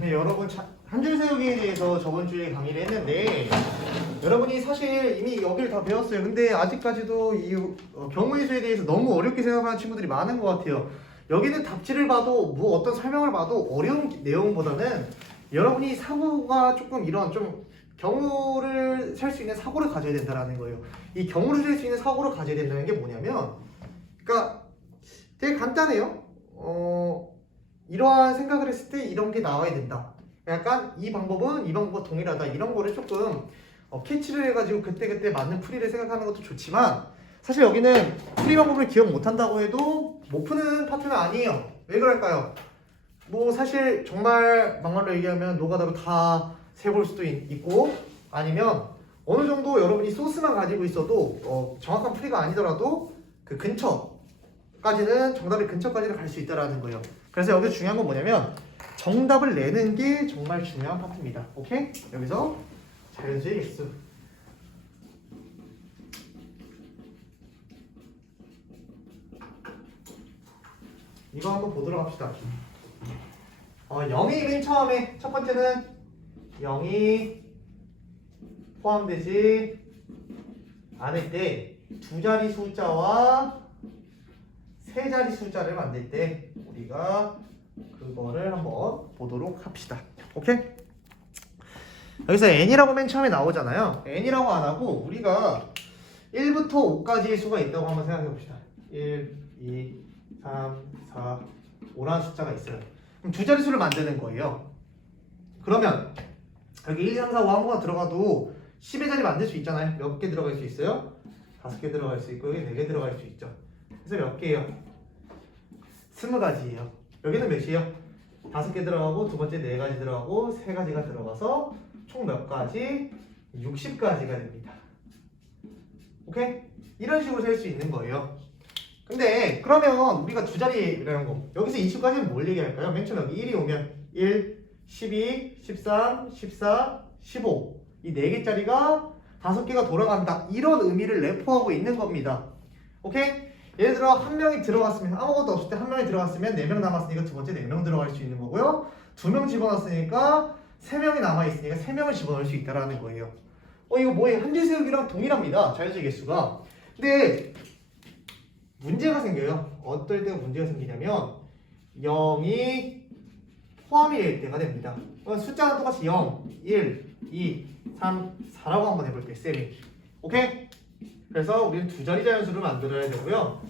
네, 여러분 한 줄 세우기에 대해서 저번 주에 강의를 했는데 여러분이 사실 이미 여기를 다 배웠어요. 근데 아직까지도 이 경우의 수에 대해서 너무 어렵게 생각하는 친구들이 많은 것 같아요. 여기는 답지를 봐도 뭐 어떤 설명을 봐도 어려운 내용보다는 여러분이 사고가 조금 이런 좀 경우를 셀 수 있는 사고를 가져야 된다는 거예요. 이 경우를 셀 수 있는 사고를 가져야 된다는 게 뭐냐면, 그러니까 되게 간단해요. 이러한 생각을 했을 때 이런 게 나와야 된다. 약간 이 방법은 이 방법과 동일하다. 이런 거를 조금 캐치를 해가지고 그때그때 맞는 풀이를 생각하는 것도 좋지만, 사실 여기는 풀이 방법을 기억 못한다고 해도 못 푸는 파트는 아니에요. 왜 그럴까요? 뭐 사실 정말 막말로 얘기하면 노가다로 다 세볼 수도 있고, 아니면 어느 정도 여러분이 소스만 가지고 있어도 정확한 풀이가 아니더라도 그 근처까지는, 정답의 근처까지는 갈 수 있다는 거예요. 그래서 여기서 중요한 건 뭐냐면 정답을 내는 게 정말 중요한 파트입니다. 오케이? 여기서 자연수의 개수. 이거 한번 보도록 합시다. 0이 맨 처음에 첫 번째는 0이 포함되지 않을 때 두 자리 숫자와 세 자리 숫자를 만들 때 우리가 그거를 한번 보도록 합시다. 오케이? 여기서 n이라고 맨 처음에 나오잖아요. n이라고 안 하고 우리가 1부터 5까지의 수가 있다고 한번 생각해 봅시다. 1, 2, 3, 4, 5라는 숫자가 있어요. 그럼 두 자릿수를 만드는 거예요. 그러면 여기 1, 2, 3, 4, 5 아무거나 들어가도 10의 자리 만들 수 있잖아요. 몇 개 들어갈 수 있어요? 5개 들어갈 수 있고 여기 4개 들어갈 수 있죠. 그래서 몇 개예요? 20가지예요. 여기는 몇이에요? 5개 들어가고 두 번째 4가지 들어가고 3가지가 들어가서 총 몇 가지? 60가지가 됩니다. 오케이? 이런 식으로 셀 수 있는 거예요. 근데 그러면 우리가 두 자리라는 거, 여기서 이 수까지는 뭘 얘기할까요? 맨 처음 여기 1이 오면 1, 12, 13, 14, 15 이 4개짜리가 5개가 돌아간다, 이런 의미를 내포하고 있는 겁니다. 오케이? 예를 들어 한 명이 들어갔으면, 아무것도 없을 때 한 명이 들어갔으면 4명 남았으니까 두 번째 4명 들어갈 수 있는 거고요. 2명 집어넣었으니까 3명이 남아있으니까 3명을 집어넣을 수 있다는 거예요. 이거 뭐예요? 한 줄 세우기랑 동일합니다. 자연수의 개수가. 근데 문제가 생겨요. 어떨 때가 문제가 생기냐면 0이 포함이 될 때가 됩니다. 숫자는 똑같이 0, 1, 2, 3, 4라고 한번 해볼게요. 쌤이. 오케이? 그래서 우리는 두 자리 자연수를 만들어야 되고요.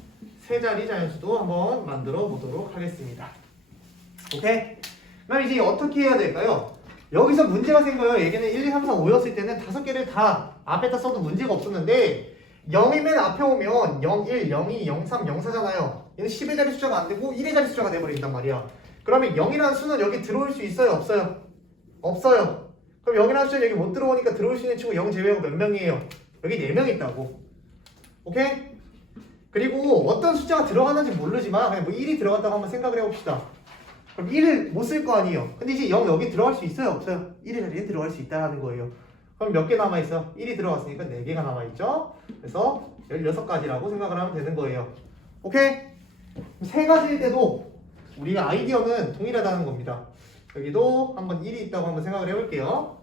세 자리 자연수도 한번 만들어 보도록 하겠습니다. 오케이? 그럼 이제 어떻게 해야 될까요? 여기서 문제가 생겨요. 얘기는 1, 2, 3, 4, 5였을 때는 5개를 다 앞에다 써도 문제가 없었는데 0이 맨 앞에 오면 0, 1, 0, 2, 0, 3, 0, 4잖아요. 얘는 10의 자리 숫자가 안 되고 1의 자리 숫자가 돼버린단 말이야. 그러면 0이라는 수는 여기 들어올 수 있어요? 없어요? 없어요. 그럼 0이라는 수는 여기 못 들어오니까 들어올 수 있는 친구 0 제외하고 몇 명이에요? 여기 4명 있다고. 오케이? 그리고 어떤 숫자가 들어가는지 모르지만 그냥 뭐 1이 들어갔다고 한번 생각을 해봅시다. 그럼 1을 못 쓸 거 아니에요. 근데 이제 0 여기 들어갈 수 있어요? 없어요? 1의 자리에 들어갈 수 있다는 거예요. 그럼 몇 개 남아있어? 1이 들어갔으니까 4개가 남아있죠? 그래서 16가지라고 생각을 하면 되는 거예요. 오케이? 세 가지일 때도 우리가 아이디어는 동일하다는 겁니다. 여기도 한번 1이 있다고 한번 생각을 해볼게요.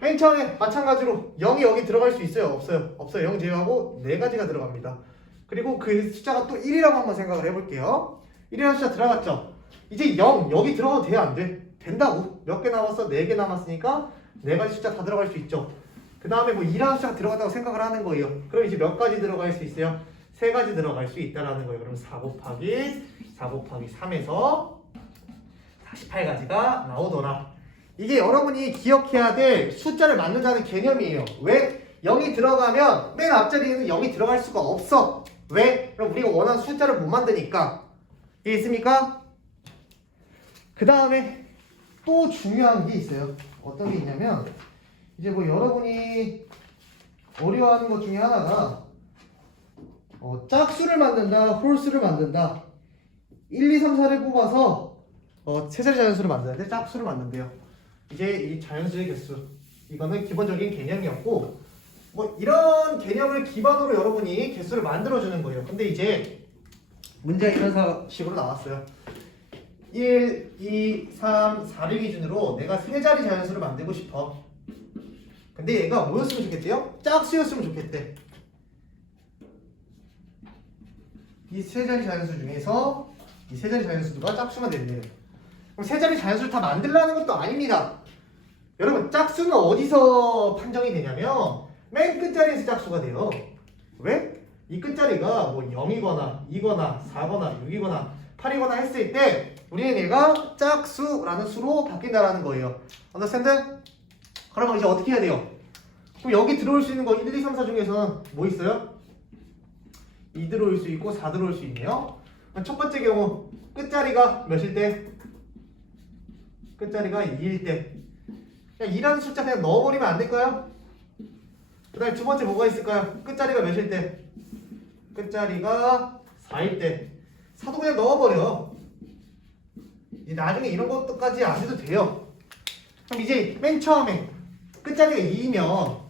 맨 처음에 마찬가지로 0이 여기 들어갈 수 있어요? 없어요? 없어요. 0 제외하고 4가지가 들어갑니다. 그리고 그 숫자가 또 1이라고 한번 생각을 해볼게요. 1이라는 숫자 들어갔죠? 이제 0 여기 들어가도 돼요? 안 돼? 된다고. 몇 개 남았어? 4개 남았으니까 4가지 숫자 다 들어갈 수 있죠. 그 다음에 뭐 2라는 숫자가 들어갔다고 생각을 하는 거예요. 그럼 이제 몇 가지 들어갈 수 있어요? 3가지 들어갈 수 있다는 거예요. 그럼 4 곱하기 3에서 48가지가 나오더라. 이게 여러분이 기억해야 될 숫자를 만든다는 개념이에요. 왜? 0이 들어가면 맨 앞자리에는 0이 들어갈 수가 없어. 왜? 그럼 우리가 원하는 숫자를 못 만드니까. 이게 있습니까? 그 다음에 또 중요한 게 있어요. 어떤 게 있냐면 이제 뭐 여러분이 어려워하는 것 중에 하나가 짝수를 만든다, 홀수를 만든다. 1, 2, 3, 4를 뽑아서 세 자리 자연수를 만드는데 짝수를 만든대요. 이제 이 자연수의 개수, 이거는 기본적인 개념이었고, 뭐 이런 개념을 기반으로 여러분이 개수를 만들어주는 거예요. 근데 이제 문제가 이런 식으로 나왔어요. 1, 2, 3, 4를 기준으로 내가 세 자리 자연수를 만들고 싶어. 근데 얘가 뭐였으면 좋겠대요? 짝수였으면 좋겠대. 이 세 자리 자연수 중에서 이 세 자리 자연수가 짝수가 된대요. 그럼 세 자리 자연수를 다 만들라는 것도 아닙니다. 여러분 짝수는 어디서 판정이 되냐면 맨 끝자리에서 짝수가 돼요. 왜? 이 끝자리가 뭐 0이거나 2거나 4거나 6이거나 8이거나 했을 때 우리는 얘가 짝수라는 수로 바뀐다라는 거예요. understand? 그러면 이제 어떻게 해야 돼요? 그럼 여기 들어올 수 있는 거 1, 2, 3, 4 중에서는 뭐 있어요? 2 들어올 수 있고 4 들어올 수 있네요. 첫 번째 경우 끝자리가 몇일 때? 끝자리가 2일 때. 그냥 2라는 숫자 그냥 넣어버리면 안 될까요? 그 다음에 두 번째 뭐가 있을까요? 끝자리가 몇일 때? 끝자리가 4일 때. 4도 그냥 넣어버려. 나중에 이런 것까지 안 해도 돼요. 그럼 이제 맨 처음에 끝자리가 2이면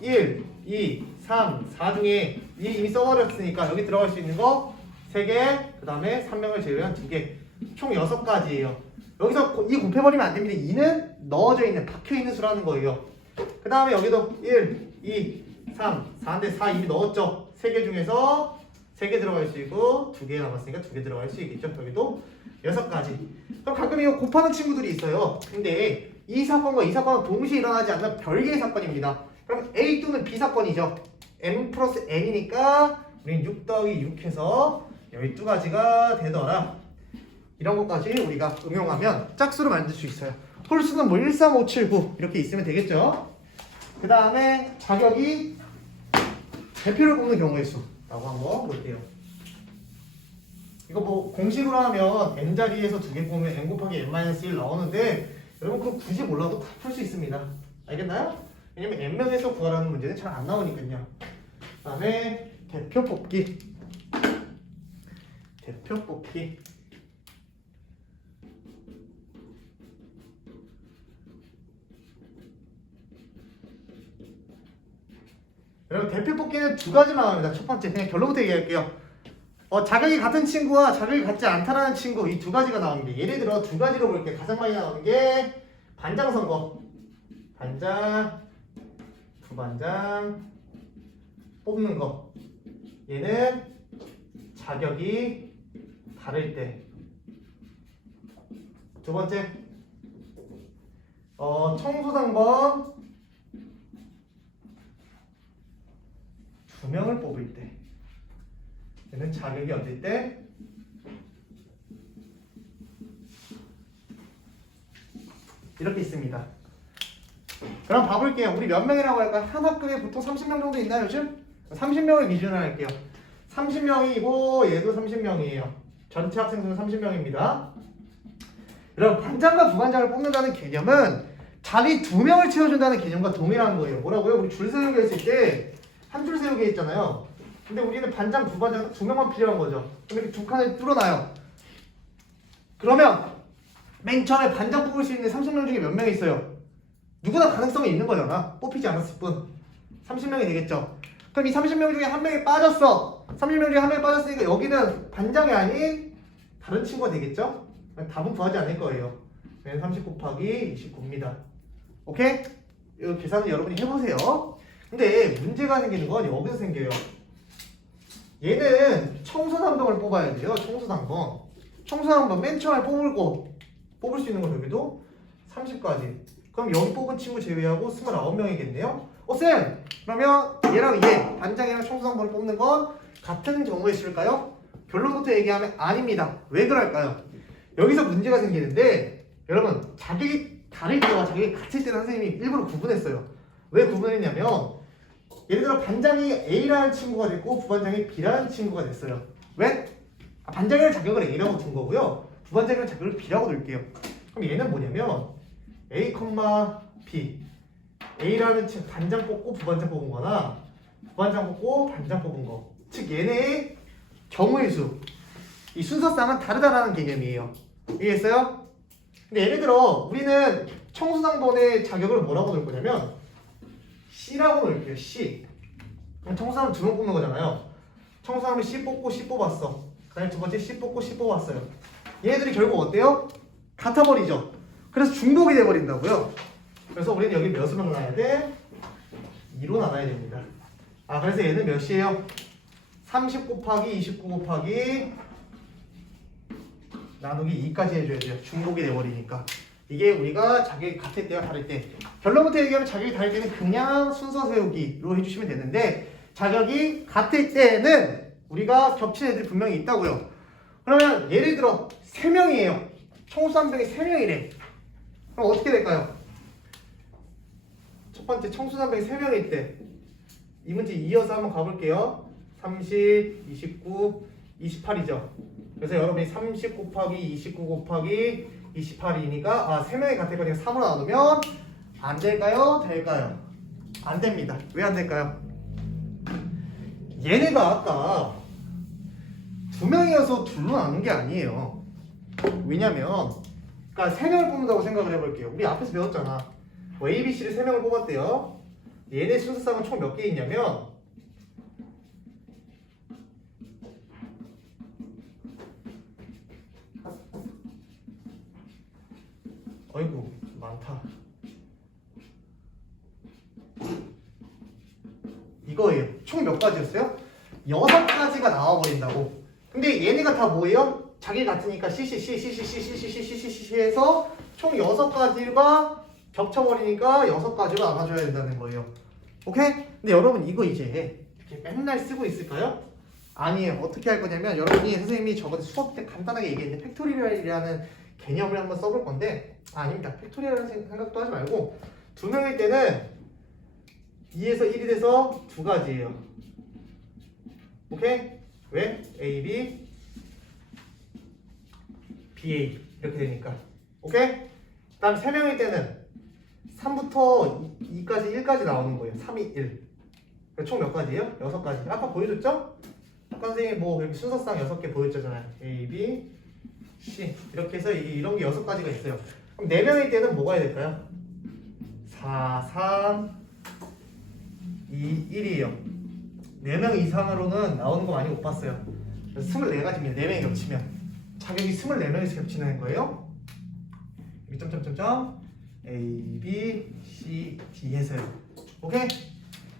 1, 2, 3, 4 중에 2 이미 써버렸으니까 여기 들어갈 수 있는 거 3개, 그 다음에 3명을 제외한 2개, 총 6가지예요. 여기서 2 곱해버리면 안 됩니다. 2는 넣어져 있는, 박혀있는 수라는 거예요. 그 다음에 여기도 1, 2, 3, 4인데 4 이미 넣었죠. 3개 중에서 3개 들어갈 수 있고 2개 남았으니까 2개 들어갈 수 있겠죠. 여기도 6가지. 그럼 가끔 이거 곱하는 친구들이 있어요. 근데 이 사건과 이 사건은 동시에 일어나지 않는 별개의 사건입니다. 그럼 A 또는 B 사건이죠. M 플러스 N이니까 우리는 6 더하기 6 해서 12가지가 되더라. 이런 것까지 우리가 응용하면 짝수를 만들 수 있어요. 홀수는 뭐 1, 3, 5, 7, 9 이렇게 있으면 되겠죠. 그 다음에 자격이 대표를 뽑는 경우의 수라고 한번 볼게요. 이거 뭐 공식으로 하면 n자리에서 2개 보면 n 곱하기 n-1 나오는데 여러분 그거 굳이 몰라도 다 풀 수 있습니다. 알겠나요? 왜냐면 n명에서 구하라는 문제는 잘 안 나오니까요. 그 다음에 대표 뽑기. 대표 뽑기. 여러분 대표 뽑기는 2가지 나옵니다. 첫 번째 그냥 결론부터 얘기할게요. 자격이 같은 친구와 자격이 같지 않다라는 친구 이 2가지가 나옵니다. 예를 들어 2가지로 볼게요. 가장 많이 나오는 게 반장 선거. 반장, 부반장 뽑는 거. 얘는 자격이 다를 때. 두 번째 청소당번 2명을 뽑을 때. 얘는 자격이 어떨 때? 이렇게 있습니다. 그럼 봐볼게요. 우리 몇 명이라고 할까? 한 학급에 보통 30명 정도 있나요 요즘? 30명을 기준으로 할게요. 30명이고 얘도 30명이에요. 전체 학생 수는 30명입니다. 여러분 반장과 부반장을 뽑는다는 개념은 자리 2명을 채워준다는 개념과 동일한 거예요. 뭐라고요? 우리 줄 세우기 했을 때 한 줄 세우기 했잖아요. 근데 우리는 반장, 부반장 2명만 필요한 거죠. 그럼 이렇게 2칸을 뚫어놔요. 그러면 맨 처음에 반장 뽑을 수 있는 30명 중에 몇 명이 있어요? 누구나 가능성이 있는 거잖아. 뽑히지 않았을 뿐. 30명이 되겠죠. 그럼 이 30명 중에 한 명이 빠졌어. 30명 중에 한 명이 빠졌으니까 여기는 반장이 아닌 다른 친구가 되겠죠? 답은 구하지 않을 거예요. 30 곱하기 29입니다. 오케이? 이 계산은 여러분이 해보세요. 근데 문제가 생기는 건 여기서 생겨요. 얘는 청소당번을 뽑아야 돼요. 청소당번. 청소당번 맨 처음에 뽑을 수 있는 건 여기도 30까지. 그럼 여기 뽑은 친구 제외하고 29명이겠네요. 쌤! 그러면 얘랑 얘, 반장이랑 청소당번을 뽑는 건 같은 경우에 있을까요? 결론부터 얘기하면 아닙니다. 왜 그럴까요? 여기서 문제가 생기는데 여러분 자격이 다를 때와 자격이 같을 때는 선생님이 일부러 구분했어요. 왜 구분했냐면 예를 들어 반장이 A라는 친구가 됐고 부반장이 B라는 친구가 됐어요. 왜? 반장이라는 자격을 A라고 둔 거고요. 부반장이라는 자격을 B라고 둘게요. 그럼 얘는 뭐냐면 A, B A라는 반장 뽑고 부반장 뽑은 거나 부반장 뽑고 반장 뽑은 거. 즉 얘네의 경우의 수. 이 순서상은 다르다라는 개념이에요. 이해했어요? 근데 예를 들어 우리는 청소당번의 자격을 뭐라고 놓을 거냐면 C라고 놓을게요. C. 그럼 청소당은 2명 뽑는 거잖아요. 청소당은 C 뽑고 C 뽑았어. 그 다음에 두 번째 C 뽑고 C 뽑았어요. 얘네들이 결국 어때요? 같아버리죠. 그래서 중복이 돼버린다고요. 그래서 우리는 여기 몇으로 나눠야 돼? 2로 나눠야 됩니다. 아, 그래서 얘는 몇이에요? 30 곱하기 29 곱하기 나누기 2까지 해줘야 돼요. 중복이 돼버리니까. 이게 우리가 자격이 같을 때와 다를 때, 결론부터 얘기하면 자격이 다를 때는 그냥 순서 세우기로 해주시면 되는데, 자격이 같을 때는 우리가 겹치는 애들이 분명히 있다고요. 그러면 예를 들어 3명이에요. 청수 한 병이 3명이래. 그럼 어떻게 될까요? 첫 번째 청수 한 병이 3명일 때 이 문제 이어서 한번 가볼게요. 30, 29, 28이죠. 그래서 여러분이 30 곱하기 29 곱하기 28이니까 3명이 같을 거니까 3으로 나누면 안 될까요? 될까요? 안 됩니다. 왜 안 될까요? 얘네가 아까 2명이어서 둘로 나눈 게 아니에요. 왜냐면 그러니까 3명을 뽑는다고 생각을 해볼게요. 우리 앞에서 배웠잖아. 뭐 A, B, C를 3명을 뽑았대요. 얘네 순서상은 총 몇 개 있냐면 어이구 많다. 이거예요. 총 몇 가지였어요? 6가지가 나와버린다고. 근데 얘네가 다 뭐예요? 자기 같으니까 CC 해서 총 6가지가 겹쳐버리니까 6가지로 나눠줘야 된다는 거예요. 오케이? 근데 여러분 이거 이제 이렇게 맨날 쓰고 있을까요? 아니에요. 어떻게 할 거냐면 여러분이 선생님이 저번에 수업 때 간단하게 얘기했는데 팩토리얼이라는 개념을 한번 써볼 건데 아닙니다. 팩토리얼이라는 생각도 하지 말고 2명일 때는 2에서 1이 돼서 2가지예요. 오케이? 왜? A, B, BA 이렇게 되니까. 오케이? 그 다음 3명일 때는 3부터 2까지 1까지 나오는 거예요. 3, 2, 1. 총 몇 가지예요? 6가지. 아까 보여줬죠? 아까 선생님이 뭐 이렇게 순서상 6개 보여줬잖아요. A, B, C. 이렇게 해서 이런 게 6가지가 있어요. 그럼 4명일 때는 뭐가 해야 될까요? 4, 3, 2, 1이에요. 4명 이상으로는 나오는 거 많이 못 봤어요. 24가지입니다. 4명이 겹치면. 자격이 24명에서 겹치는 거예요. 여기 점점점점 A, B, C, D 해서요. 오케이?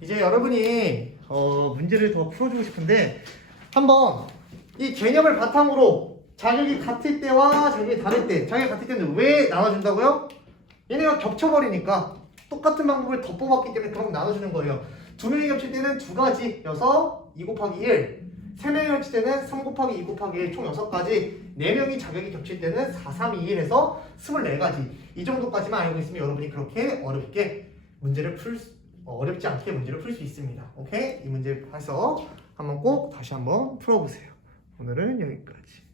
이제 여러분이 문제를 더 풀어주고 싶은데 한번 이 개념을 바탕으로 자격이 같을 때와 자격이 다를 때 자격이 같을 때는 왜 나눠준다고요? 얘네가 겹쳐버리니까 똑같은 방법을 더 뽑았기 때문에 그만큼 나눠주는 거예요. 2명이 겹칠 때는 2가지여서 2 곱하기 1 3명이 겹칠 때는 3 곱하기 2 곱하기 1 총 6가지 4명이 자격이 겹칠 때는 4, 3, 2, 1 해서 24가지 이 정도까지만 알고 있으면 여러분이 그렇게 어렵지 않게 문제를 풀 수 있습니다. 오케이? 이 문제 해서 한번 꼭 다시 한번 풀어보세요. 오늘은 여기까지.